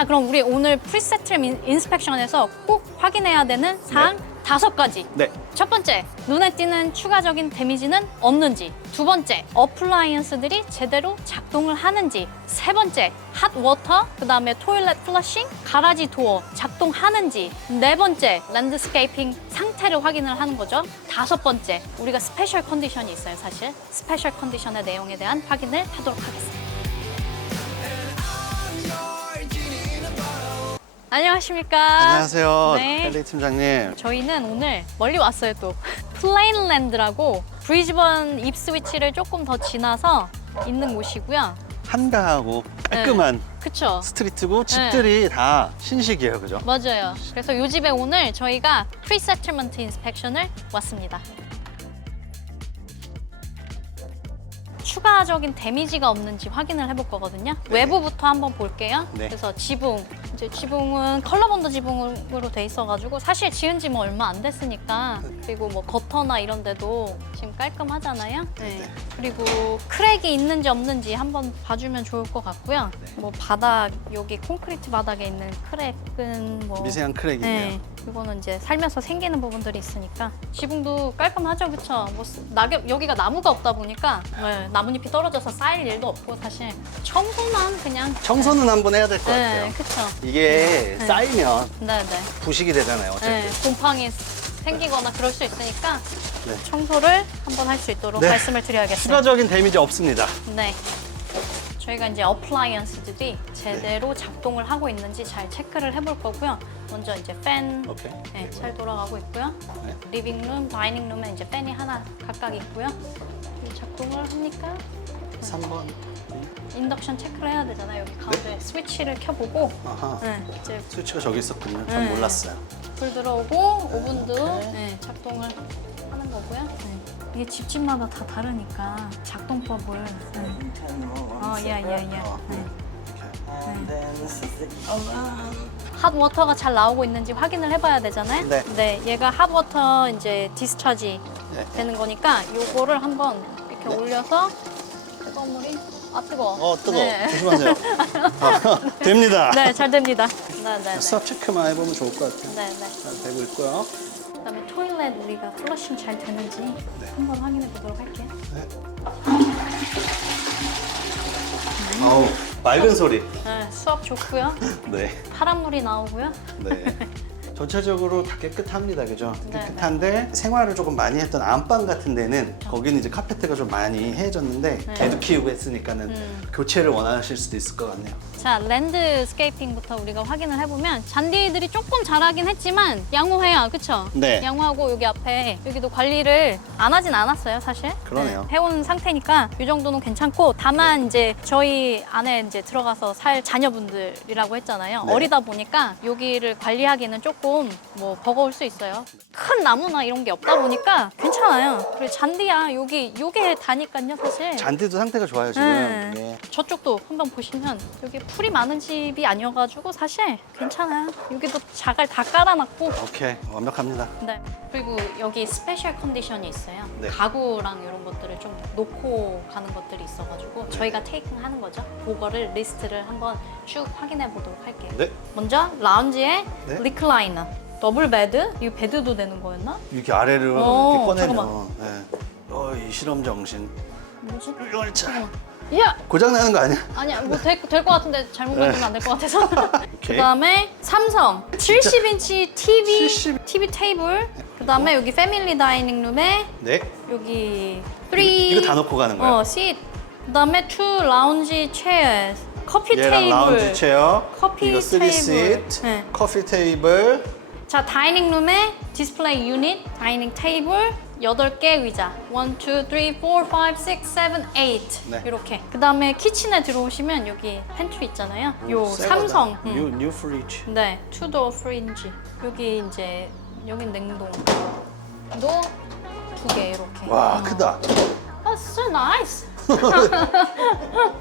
자, 그럼 우리 오늘 프리세트럼 인- 인스펙션에서 꼭 확인해야 되는 사항 다섯 가지. 네. 첫 번째, 눈에 띄는 추가적인 데미지는 없는지. 두 번째, 어플라이언스들이 제대로 작동을 하는지. 세 번째, 핫 워터, 그 다음에 토일렛 플러싱, 가라지 도어 작동하는지. 네 번째, 랜드스케이핑 상태를 확인을 하는 거죠. 다섯 번째, 우리가 스페셜 컨디션이 있어요, 사실. 스페셜 컨디션의 내용에 대한 확인을 하도록 하겠습니다. 안녕하십니까. 안녕하세요. 네. 헬리 팀장님. 저희는 오늘 멀리 왔어요 또 플레인랜드라고 브리즈번 입스위치를 조금 더 지나서 있는 곳이고요 한가하고 깔끔한 그쵸 스트리트고 집들이 다 신식이에요. 그죠? 맞아요 그래서 요 집에 오늘 저희가 프리세틀먼트 인스펙션을 왔습니다 추가적인 데미지가 없는지 확인을 해볼 거거든요. 외부부터 한번 볼게요. 네. 그래서 지붕, 이제 지붕은 컬러본드 지붕으로 돼 있어가지고 사실 지은 지 뭐 얼마 안 됐으니까 그리고 뭐 거터나 이런 데도 지금 깔끔하잖아요. 네. 그리고 크랙이 있는지 없는지 한번 봐주면 좋을 것 같고요. 네. 뭐 바닥 여기 콘크리트 바닥에 있는 크랙은 뭐 미세한 크랙이네요. 네, 이거는 이제 살면서 생기는 부분들이 있으니까 지붕도 깔끔하죠, 그쵸? 뭐 스- 낙엽 여기가 나무가 없다 보니까 네, 나뭇잎이 떨어져서 쌓일 일도 없고 사실 청소만 그냥 청소는 한번 해야 될 것 같아요. 네, 그쵸? 이게 쌓이면 네, 네. 부식이 되잖아요. 어쨌든. 네, 곰팡이 생기거나 그럴 수 있으니까 네. 청소를 한번 할 수 있도록 네. 말씀을 드려야겠어요. 추가적인 데미지 없습니다. 네. 저희가 이제 어플라이언스들이 제대로 작동을 하고 있는지 잘 체크를 해볼 거고요. 먼저 이제 팬 오케이. 네, 잘 돌아가고 있고요. 네. 리빙룸, 다이닝룸에 이제 팬이 하나 각각 있고요. 이 작동을 합니까? 3번. 인덕션 체크를 해야 되잖아요. 여기 가운데 스위치를 켜보고 아하. 네, 이제 스위치가 저기 있었군요. 전 네. 몰랐어요. 불 들어오고 오븐도 네, 작동을 하는 거고요. 네. 이게 집집마다 다 다르니까 작동법을 네. 어, 예, 예, 예. 네. 핫워터가 잘 나오고 있는지 확인을 해봐야 되잖아요. 네. 얘가 핫 워터 이제 디스차지 네. 되는 거니까 요거를 한번 이렇게 네. 올려서 뜨거운 물이 아 뜨거. 어, 뜨거. 워 네. 조심하세요. 아, 됩니다. 네, 잘 됩니다. 네, 네, 네. 수압 체크만 해보면 좋을 것 같아요. 네, 네. 잘 되고 있고요. 그다음에 토일렛 우리가 플러싱 잘 되는지 네. 한번 확인해 보도록 할게요. 아우, 맑은 소리. 네, 수압 좋고요. 네. 파란 물이 나오고요. 네. 전체적으로 다 깨끗합니다, 그죠? 네, 깨끗한데 생활을 조금 많이 했던 안방 같은 데는 거기는 이제 카페트가 좀 많이 해졌는데 네. 개도 키우고 했으니까는 음. 교체를 원하실 수도 있을 것 같네요. 자, 랜드스케이핑부터 우리가 확인을 해보면 잔디들이 조금 자라긴 했지만 양호해요, 그쵸? 네. 양호하고 여기 앞에 여기도 관리를 안 하진 않았어요, 사실. 그러네요. 네, 해온 상태니까 이 정도는 괜찮고 다만 이제 저희 안에 이제 들어가서 살 자녀분들이라고 했잖아요. 네. 어리다 보니까 여기를 관리하기는 조금 뭐 버거울 수 있어요. 큰 나무나 이런 게 없다 보니까 괜찮아요. 그리고 잔디야 여기 요게 다니까요, 사실. 잔디도 상태가 좋아요, 지금. 네. 네. 저쪽도 한번 보시면 여기 풀이 많은 집이 아니어가지고 사실 괜찮아요. 여기도 자갈 다 깔아놨고. 오케이, 완벽합니다. 네. 그리고 여기 스페셜 컨디션이 있어요. 네. 가구랑 이런 것들을 좀 놓고 가는 것들이 있어가지고 네. 저희가 테이킹 하는 거죠. 그거를 리스트를 한번 쭉 확인해 보도록 할게요. 네. 먼저 라운지에 네. 리클라이너, 더블 베드. 이거 베드도 되는 거였나? 이렇게 아래를 어, 이렇게 꺼내면. 네. 어, 이 실험 정신. 뭐지? 열차. 야, 고장 나는 거 아니야? 아니야 뭐 될 것 같은데 잘못 네. 만들면 안 될 것 같아서 오케이. 그다음에 삼성 70인치 TV 70. TV 테이블 그다음에 여기 패밀리 다이닝 룸에 네. 여기 3 이거 다 놓고 가는 거예요? 어, 시트 그다음에 투 라운지 체어 커피 얘랑 테이블 라운지 체어, 커피 이거 3 테이블. 시트, 네. 커피 테이블, 자 다이닝 룸에 디스플레이 유닛 다이닝 테이블 8개 의자 1, 2, 3, 4, 5, 6, 7, 8 네. 이렇게 그 다음에 키친에 들어오시면 여기 팬트리 있잖아요 요 새 거다. 삼성 음. 뉴, 뉴 프리지. 네, 투도어 프린지. 여기 이제 여기 냉동도 두개 이렇게. 와, 어. 크다. 아, so nice.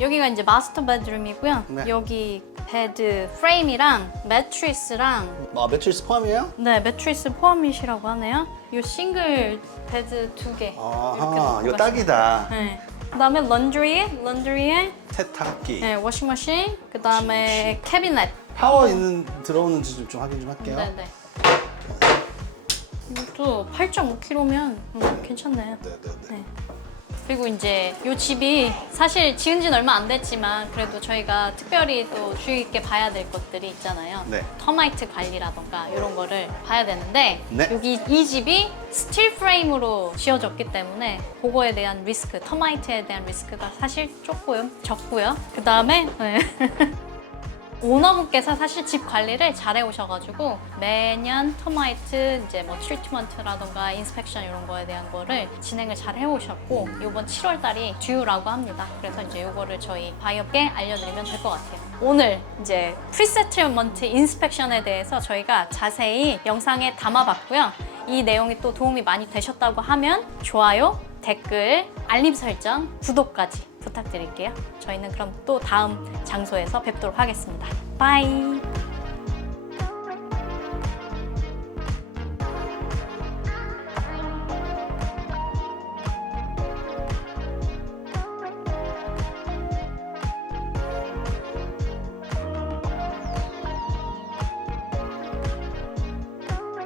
여기가 이제 마스터 베드룸이고요. 네. 여기 베드 프레임이랑 매트리스랑 아, 매트리스 포함이에요? 네 매트리스 포함이시라고 하네요. 이 싱글 베드 두 개. 아하, 이거 딱이다. 네. 그다음에 런드리에 런드리에 세탁기. 네, 워싱머신. 그다음에 캐비넷. 파워 있는 들어오는지 좀, 좀 확인 좀 할게요. 네 네. 이것도 8.5kg면 음, 괜찮네요. 네, 네, 네. 네. 그리고 이제 이 집이 사실 지은 지는 얼마 안 됐지만 그래도 저희가 특별히 또 주의 있게 봐야 될 것들이 있잖아요. 네. 터마이트 관리라던가 이런 거를 봐야 되는데 네. 여기 이 집이 스틸 프레임으로 지어졌기 때문에 그거에 대한 리스크, 터마이트에 대한 리스크가 사실 조금 적고요. 그 다음에 오너분께서 사실 집 관리를 잘 해 오셔가지고 매년 터마이트 이제 뭐 트리트먼트라던가 인스펙션 이런 거에 대한 거를 진행을 잘 해 오셨고 이번 7월 달이 듀라고 합니다. 그래서 이제 이거를 저희 바이업께 알려드리면 될 것 같아요. 오늘 이제 프리세틀먼트 인스펙션에 대해서 저희가 자세히 영상에 담아봤고요. 이 내용이 또 도움이 많이 되셨다고 하면 좋아요, 댓글, 알림 설정, 구독까지 부탁드릴게요. 저희는 그럼 또 다음 장소에서 뵙도록 하겠습니다. 바이.